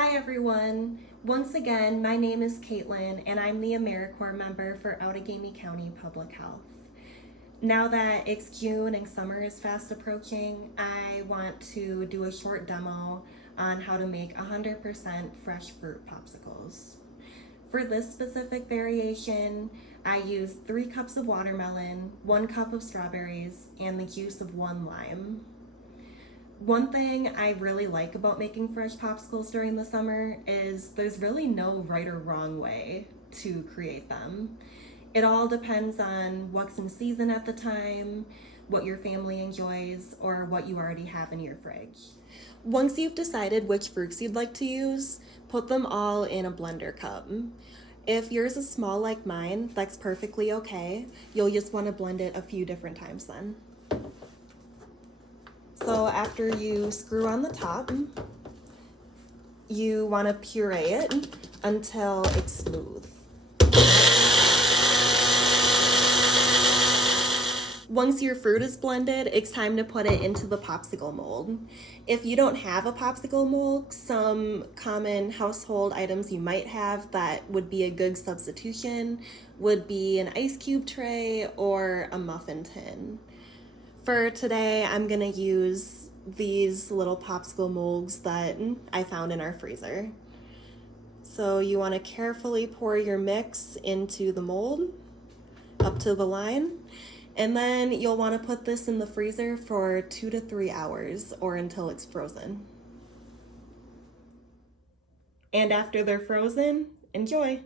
Hi everyone! Once again, my name is Kaitlyn and I'm the AmeriCorps member for Outagamie County Public Health. Now that it's June and summer is fast approaching, I want to do a short demo on how to make 100% fresh fruit popsicles. For this specific variation, I used 3 cups of watermelon, 1 cup of strawberries, and the juice of 1 lime. One thing I really like about making fresh popsicles during the summer is there's really no right or wrong way to create them. It all depends on what's in season at the time, what your family enjoys, or what you already have in your fridge. Once you've decided which fruits you'd like to use, put them all in a blender cup. If yours is small like mine, that's perfectly okay. You'll just want to blend it a few different times then. So after you screw on the top, you want to puree it until it's smooth. Once your fruit is blended, it's time to put it into the popsicle mold. If you don't have a popsicle mold, some common household items you might have that would be a good substitution would be an ice cube tray or a muffin tin. For today, I'm gonna use these little popsicle molds that I found in our freezer. So you wanna carefully pour your mix into the mold up to the line, and then you'll wanna put this in the freezer for 2 to 3 hours or until it's frozen. And after they're frozen, enjoy.